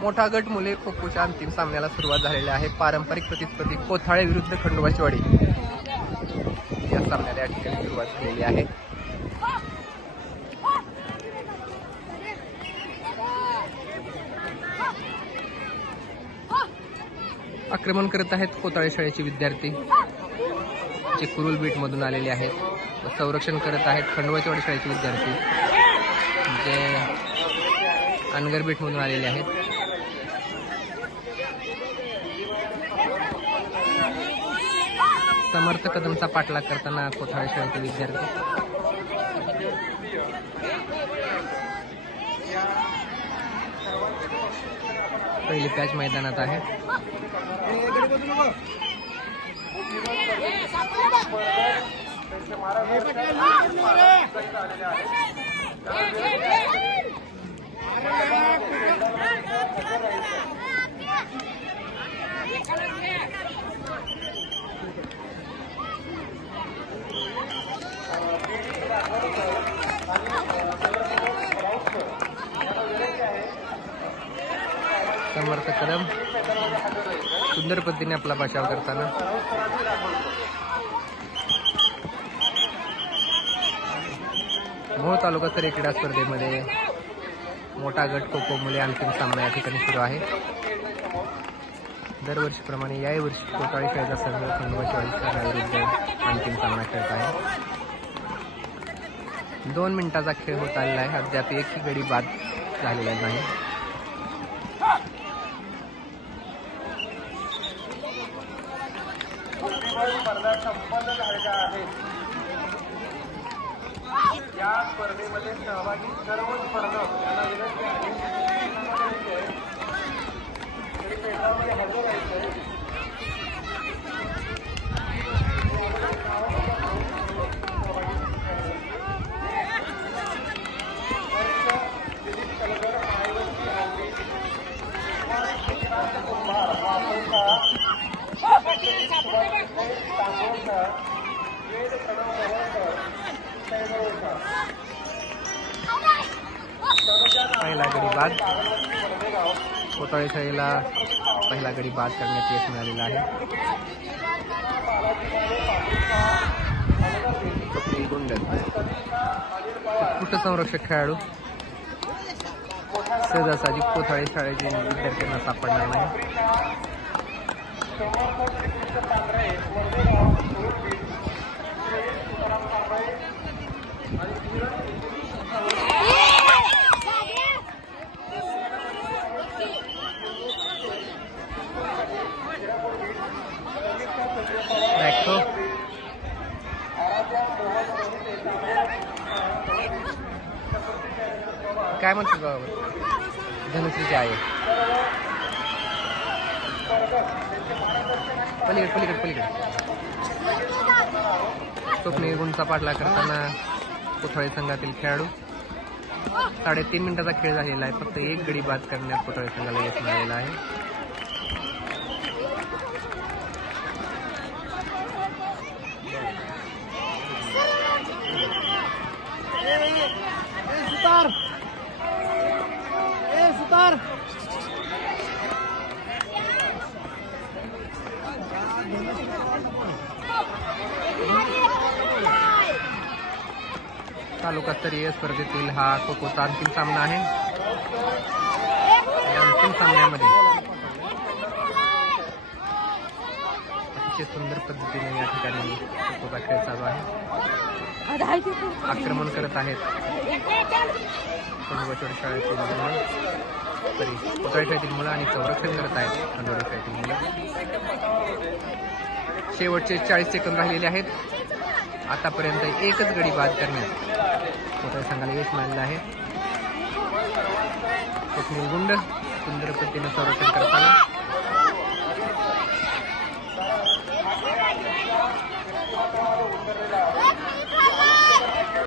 मोठा गट मुले खो खोच्या अंतिम सामन्याला सुरुवात झालेली आहे। पारंपरिक प्रतिस्पर्धी कोथाळे विरुद्ध खंडोबाची वाडी या सामन्याला या ठिकाणी सुरुवात झालेली आहे। आक्रमण करत आहेत कोथाळे शाळेचे विद्यार्थी जे कुरुल बीट मधून आलेले आहेत व संरक्षण करत आहेत खंडोबाची वाडी शाळेचे विद्यार्थी जे अनगर बीट मधून आलेले आहेत। समर्थ कदमचा पाठलाग करताना कोथाळे शाळेचे विद्यार्थी पहिली पॅच मैदानात आहे। समर्थ कदम सुंदर पद्धतीने आपला बचाव करताना मोहोळ तालुका स्तरीय क्रीडा स्पर्धेमध्ये मोठा गट खो खो मुले अंतिम सामना या ठिकाणी सुरू आहे। दरवर्षीप्रमाणे याही वर्षी कोथाळे शाळेचा संघ खंडोबाची वाडी शहराविरुद्ध अंतिम सामना खेळत आहे। 2 मिनिटाचा खेळ होत आलेला आहे। अद्याप एकही गडी बाद झालेला नाही। स्पर्धा संपन्न झालेल्या आहेत। या स्पर्धेमध्ये सहभागी सर्व स्पर्धक यांना विनंती आहे हजर राहायचं। पहिला गडी बाद कोथाळे शाळेला पहिला गडी बाद करण्यात यश मिळालेलं आहे। उत्कृष्ट संरक्षक खेळाडू सहजासहजी कोथाळे शाळेचे विद्यार्थ्यांना सापडणार नाही। काय म्हणतो बाबा धनुश्रीची आहे पलीकडे स्वप्नील गुणचा पाठलाग करताना कोथाळे संघातील खेळाडू 3.5 मिनिटाचा खेळ झालेला आहे। फक्त एक गडी बाद करण्यात कोथाळे संघाला यश मिळालेलं आहे। तालुकास्तरीय स्पर्धेतील हा खो खोचा अंतिम सामना आहे। या अंतिम सामन्यामध्ये अतिशय सुंदर पद्धतीने या ठिकाणी खो खोचा खेळ चालू आहे। आक्रमण करत आहेत खंडोबाची शाळेतील मुलं, कोथाळे शाळेतील मुलं आणि संरक्षण करत आहेत खंडोबाची शाळेतील मुलं। शेवटचे 40 सेकंद राहिलेले आहेत। आतापर्यंत एकच गडी बाद करण्यात कोथाळे संघाला यश मिळालेलं आहे। स्वप्नील गुंड सुंदर पद्धतीने संरक्षण करताना